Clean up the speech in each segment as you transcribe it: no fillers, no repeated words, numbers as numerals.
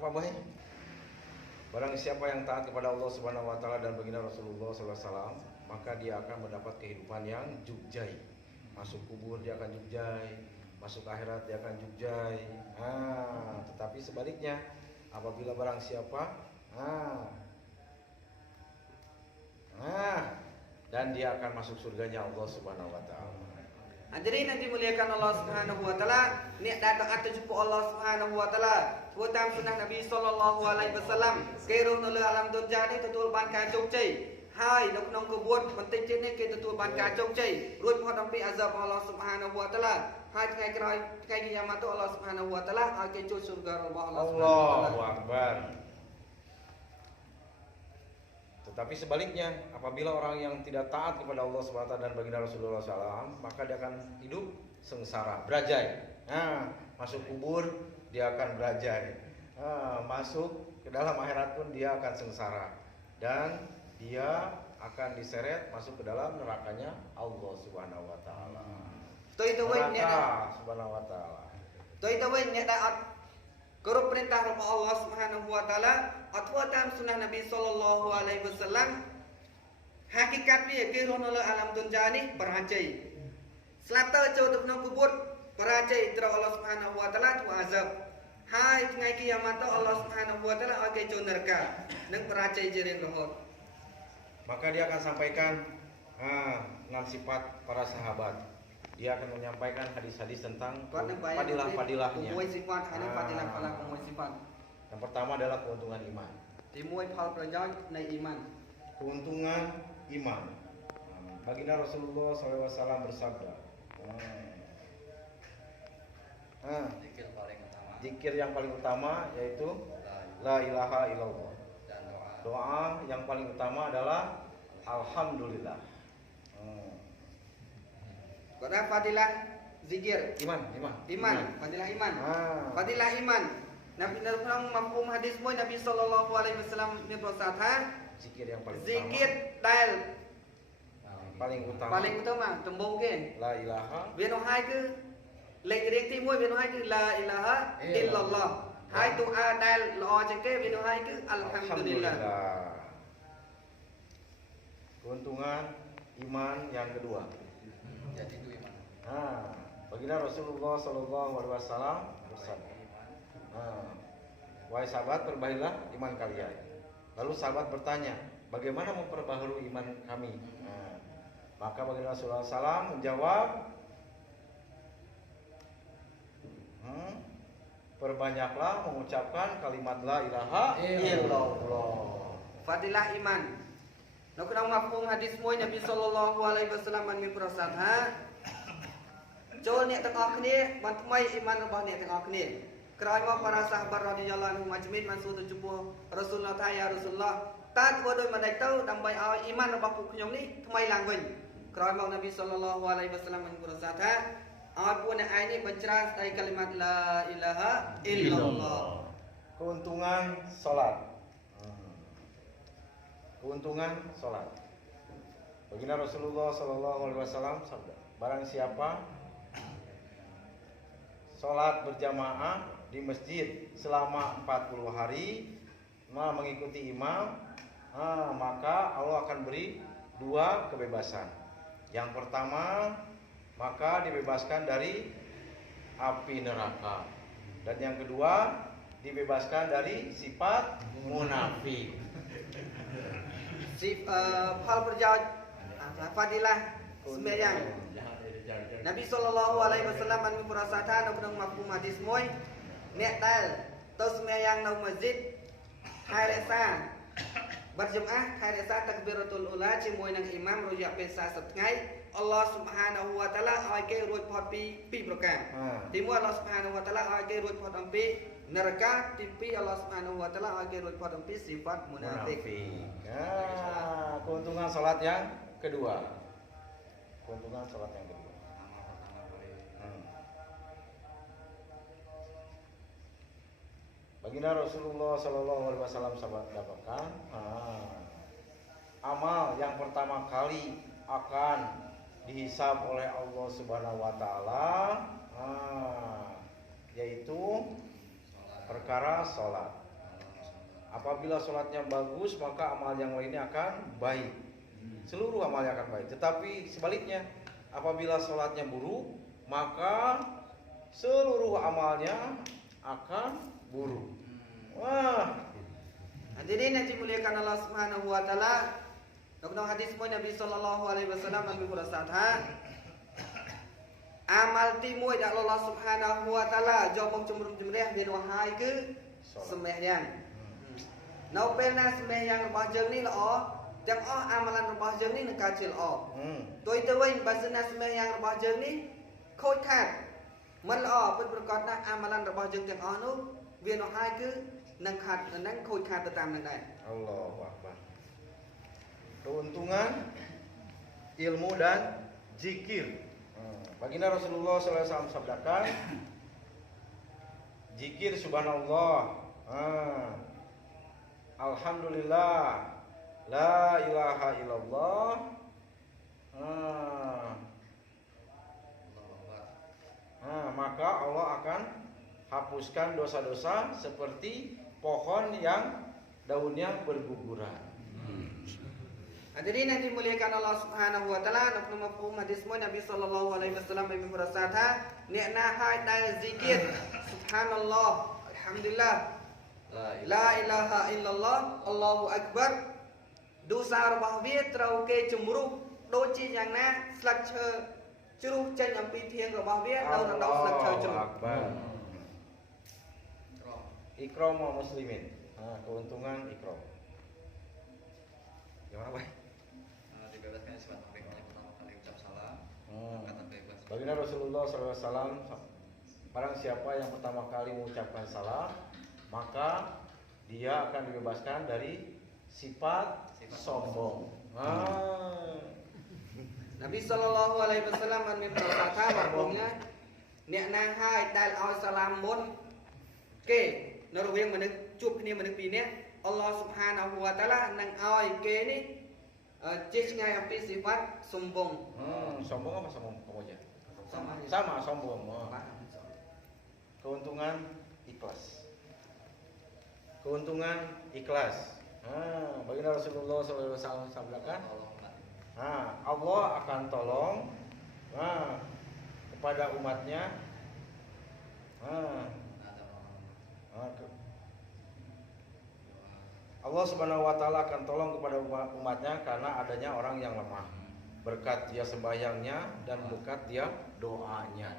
Apa baik? Barang siapa yang taat kepada Allah Subhanahu wa taala dan baginda Rasulullah sallallahu alaihi wasallam, maka dia akan mendapat kehidupan yang jujai. Masuk kubur dia akan jujai, masuk akhirat dia akan jujai. Tetapi sebaliknya, apabila barang siapa dan dia akan masuk surganya Allah Subhanahu wa taala. Hadirin yang dimuliakan Allah Subhanahu wa taala, niat datang atau jumpa Allah Subhanahu wa taala,ធ្វើតាមសុណាននប៊ី sallallahu alaihi wasallam គេរស់នៅលើអាឡាមទុនយ៉ានេះទទួលបានការជោគជ័យហើយនៅក្នុងក្បួនបន្តិចទៀតនេះគេទទួលបានការជោគជ័យរួចផុតអំពីអាហ្សាបរបស់ Allah Subhanahu wa taala ហើយថ្ងៃក្រោយថ្ងៃគីយ៉ាម៉ាត់ Allah Subhanahu wa taala ឲ្យគេចូលសួគ៌របស់ Allah Subhanahu wa taala. Allahu Akbar. Tetapi sebaliknya, apabila orang yang tidak taat kepada Allah SWT dan baginda Rasulullah SAW, maka dia akan hidup sengsara, berajai. Masuk kubur dia akan berajai. Masuk ke dalam akhirat pun dia akan sengsara, dan dia akan diseret masuk ke dalam nerakanya Allah Subhanahu Wa Taala. Neraka Subhanahu Wa Taala. Kerana perintah Allah Subhanahu wa taala atau tam sunnah Nabi sallallahu alaihi wasallam hakikat dia ke rono alam dunia ni berajai. Selata jauh tu nang kubur berajai terus Allah Subhanahu wa taala tu azab. Haiថ្ងៃkiamat Allah Subhanahu wa taala akan jauh neraka nang berajai jereng rohot. Maka dia akan sampaikan 6 sifat para sahabat. Dia akan menyampaikan hadis-hadis tentang fadilah-fadilahnya. Yang pertama adalah keuntungan iman. Keuntungan iman. Baginda Rasulullah SAW bersabda, zikir yang paling utama yaitu la ilaha illallah. Doa yang paling utama adalah alhamdulillah. Karena fadilah zikir iman. Fadilah iman. Fadilah iman. Nabi dalam mafhum hadis moy Nabi sallallahu alaihi wasallam ni bersabda, zikir yang paling zikir dal paling utama tembung ke la ilaha. Viên thứ hai cứ lệnh riêng thứ một viên thứ hai cứ la ilaha illallah. Hai doa dal lo je ke viên thứ hai cứ alhamdulillah. Keuntungan iman yang kedua. Jadi itu iman. Baginda Rasulullah sallallahu alaihi wasallam bersabda, wahai sahabat, perbaikilah iman kalian. Lalu sahabat bertanya, bagaimana memperbaharui iman kami? Maka baginda Rasulullah SAW menjawab, perbanyaklah mengucapkan kalimat la ilaha illallah. Fadilah iman.នៅក្នុងមកភូមិហាឌីសមួយនប៊ីសល្លឡោះអាឡៃហ៊ីវ៉ាសាឡាមបានមានប្រសាសន៍ថាចូលអ្នកទាំងអស់គ្នាបានថ្មីអ៊ីម៉ានរបស់អ្នកទាំងអស់គ្នាក្រោយមកបារាសាហាបរ៉ាឌីយ៉ាឡោះអ៊ូម៉ាជ្មីតបានសួរទៅចំពោះរ៉ាស៊ូលឡោះថាយ៉ារ៉ាស៊ូលឡោះតើធ្វើដូចម្ដេចទៅដើម្បីឲ្យអ៊ីម៉ានរបស់ពួកខ្ញុំនេះថ្មីឡើងវិញក្រោយមកនប៊ីសល្លឡោះអាឡៃហ៊ីវ៉ាសាឡាមបានប្រសាសន៍ថាឲ្យពួកអ្នកឯងនេះបញ្ច្រានស្ដីកាលីម៉ាត់ឡាអ៊ីឡាហាអ៊ីឡឡោះ Keuntungan salat. Keuntungan salat. Baginda Rasulullah sallallahu alaihi wasallam sabda, barang siapa salat berjamaah di masjid selama 40 hari mengikuti imam, maka Allah akan beri 2 kebebasan. Yang pertama, maka dibebaskan dari api neraka. Dan yang kedua, dibebaskan dari sifat munafik. Hal berjauh fadilah sembahyang. Nabi sallallahu alaihi wasallamបានមានប្រសាសន៍ថានៅក្នុងមកភូមិហាឌីសមួយអ្នកដែលទៅសម្បាយ៉ាងនៅម៉ាស៊ីតខែរក្សាបាត់ចំអាខែរក្សាតាក់ប៊ីរ៉ាតុលអ៊ូឡាជាមួយនឹងអ៊ីម៉ាមរយៈពេល40ថ្ងៃអល់ឡោះស៊ុបហានាហ៊ូវតាឡាឲ្យគេរួចផុតពី2ប្រការទី1អល់ឡោះស៊ុបហានាហ៊ូវតាឡាឲ្យគេរួចផុតអំពីneraka, TV Allah Subhanahu wa taala agar buat ampi sifat munafik. Keuntungan salat yang kedua. Keuntungan salat yang kedua. Baginda Rasulullah sallallahu alaihi wasallam sabdakan, amal yang pertama kali akan dihisab oleh Allah Subhanahu wa taala yaitu perkara salat. Apabila sholatnya bagus, maka amal yang lainnya akan baik. Seluruh amalnya akan baik. Tetapi sebaliknya, apabila sholatnya buruk, maka seluruh amalnya akan buruk. Wah. Hadirin yang dimuliakan Allah Subhanahu wa taala, dalam hadis Nabi sallallahu alaihi wasallam Nabi bersabda, amal timui dak Allah Subhanahu wa taala jo mong chumrum jumreh dia dua hai cứ sembahyang. Nauពេលណាសម្បះយ៉ាងរបស់យើងនេះល្អទាំងអស់អាម៉ាឡានរបស់យើងនេះនឹងកើតជាល្អទុយទៅវិញបើសិនណាសម្បះយ៉ាងរបស់យើងនេះខូចខាតមិនល្អពិតប្រាកដណាស់អាម៉ាឡានរបស់យើងទាំងអស់នោះវានោះហើយគឺនឹងខាតនឹងខូចខាតទៅតាមនឹងដែរ Allahu Akbar. Keuntungan ilmu dan zikir. Baginda Rasulullah SAW sabdakan, zikir subhanallah, alhamdulillah, la ilaha illallah, maka Allah akan hapuskan dosa-dosa seperti pohon yang daunnya berguguran. Hadirin yang dimuliakan Allah Subhanahu wa taala, nak mafhum hadis Nabi sallallahu alaihi wasallam bagi bersabda, "Ni'na hai dal zikir subhanallah, alhamdulillah, la ilaha illallah, Allahu akbar." Dosaរបស់វាត្រូវគេជំរុះដូចជាយ៉ាងណាស្លឹកឈើជ្រុះចេញអំពីធាងរបស់វានៅរដូវស្លឹកឈើជ្រុះ Ikram muslimin. Keuntungan ikram. Gimana, Pak? Dibebaskan sifat taufik oleh pertama kali ucap salam. Kata bebas. Baginda Rasulullah SAW, barang siapa yang pertama kali mengucapkan salam, maka dia akan dibebaskan dari sifat sombong. Nabi sallallahu alaihi wasallamបានមានប្រសាសន៍ថាបងប្អូនអ្នកណាហើយដែលឲ្យសាឡាមមុនគេនៅរវាងមនុស្សជួបគ្នាមនុស្សពីរនាក់អល់ឡោះស៊ុបហានាហ៊ូវតាឡានឹងឲ្យគេនេះជិះឆ្ងាយអំពីសិហ្វាត់សំបង Sombong apa sombong kamu aja? Sama. Sama sombong. Keuntungan ikhlas. Keuntungan ikhlas. Baginda Rasulullah SAW sabdakan, Allah akan tolong kepada umatnya. Allah Subhanahu wa taala akan tolong kepada umatnya karena adanya orang yang lemah. Berkat dia sembahyangnya dan berkat dia doanya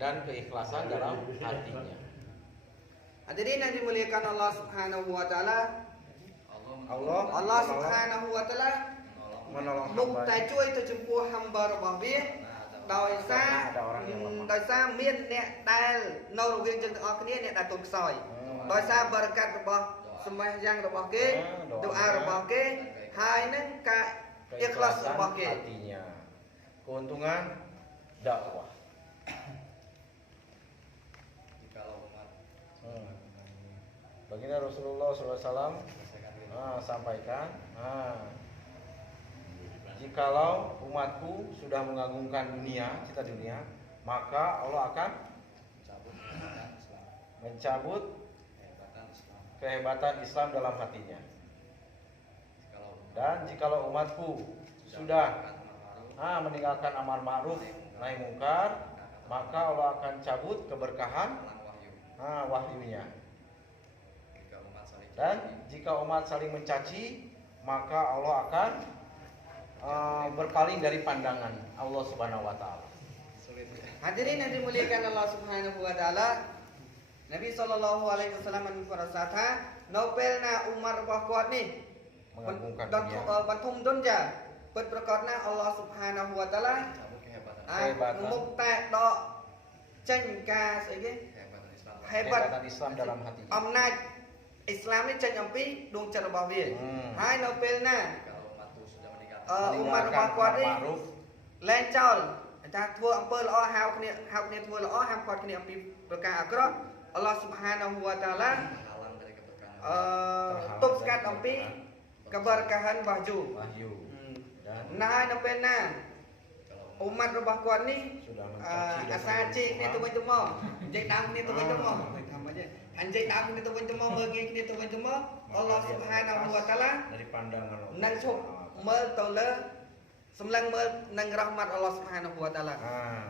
dan keikhlasan dalam hatinya. Hadirin yang dimuliakan Allah Subhanahu wa taala, Allah Subhanahu wa taala menolong មុខ hamba. តែជួយទៅចំពោះ hamba របស់វាដោយសារមានអ្នកដែលនៅរវាងយើងទាំងអស់គ្នាអ្នកដែលទុនខ្សោយដោយសារបរិកាត់របស់សម្បះយ៉ាងរបស់គេដូអារបស់គេហើយនឹងការ ikhlas Keikhlasanរបស់គេ hatinya. Keuntungan dakwah. Jikalau umat Baginda Rasulullah SAW sampaikan, jikalau umatku sudah mengagungkan dunia, cita dunia, maka Allah akan mencabut kehebatan Islam dalam hatinya. Dan jikalau umatku sudah meninggalkan amar ma'ruf nahi mungkar, maka Allah akan cabut keberkahan wahyunya. Dan jika umat saling mencaci, maka Allah akan berpaling dari pandangan Allah Subhanahu wa taala. Hadirin yang dimuliakan Allah Subhanahu wa taala, Nabi sallallahu alaihi wasallamបានប្រសាសន៍ថានៅពេលណាឧមររបស់គាត់នេះ Mengagungkan ដល់ dunia. បន្ធំទុនចាពិតប្រកបណាស់អល់ឡោះស៊ុបហានាហ៊ូវតាឡា kehebatan មុខតែដកចេញការស្អីគេ kehebatan Islam. Kehebatan Islam dalam hati. អំណាចអ៊ីស្លាមនេះចេញអំពីដួងចិត្តរបស់វាហើយនៅពេលណា Kalau umatku sudah meninggalkan ឧមររបស់គាត់នេះ ma'ruf លែងចោលថាធ្វើអំពើល្អហៅគ្នាធ្វើល្អហាមគាត់គ្នាអំពីប្រការអាក្រក់អល់ឡោះស៊ុបហានាហ៊ូវតាឡា menghalang dari keberkahan. ទប់ស្កាត់អំពីកបរកាហានរបស់យូ wahyu dan ណាហើយនៅពេលណា Kalau ឧមររបស់គាត់នេះ sudah អា mencaci dan សាជីគ្នាទៅវិញទៅមកនិយាយដើមគ្នាទៅវិញទៅមកធម្មតាហ anjay dak ni tuវិញទៅមកមើលងាយគ្នាទៅវិញទៅមកអល់ឡោះស៊ុបហានាហ៊ូវតាឡា dari pandangan Allah. នឹងឈប់មើលទៅលើសម្លឹងមើលនឹងរ៉ហ្មាត់អល់ឡោះស៊ុបហានាហ៊ូវតាឡា Ah,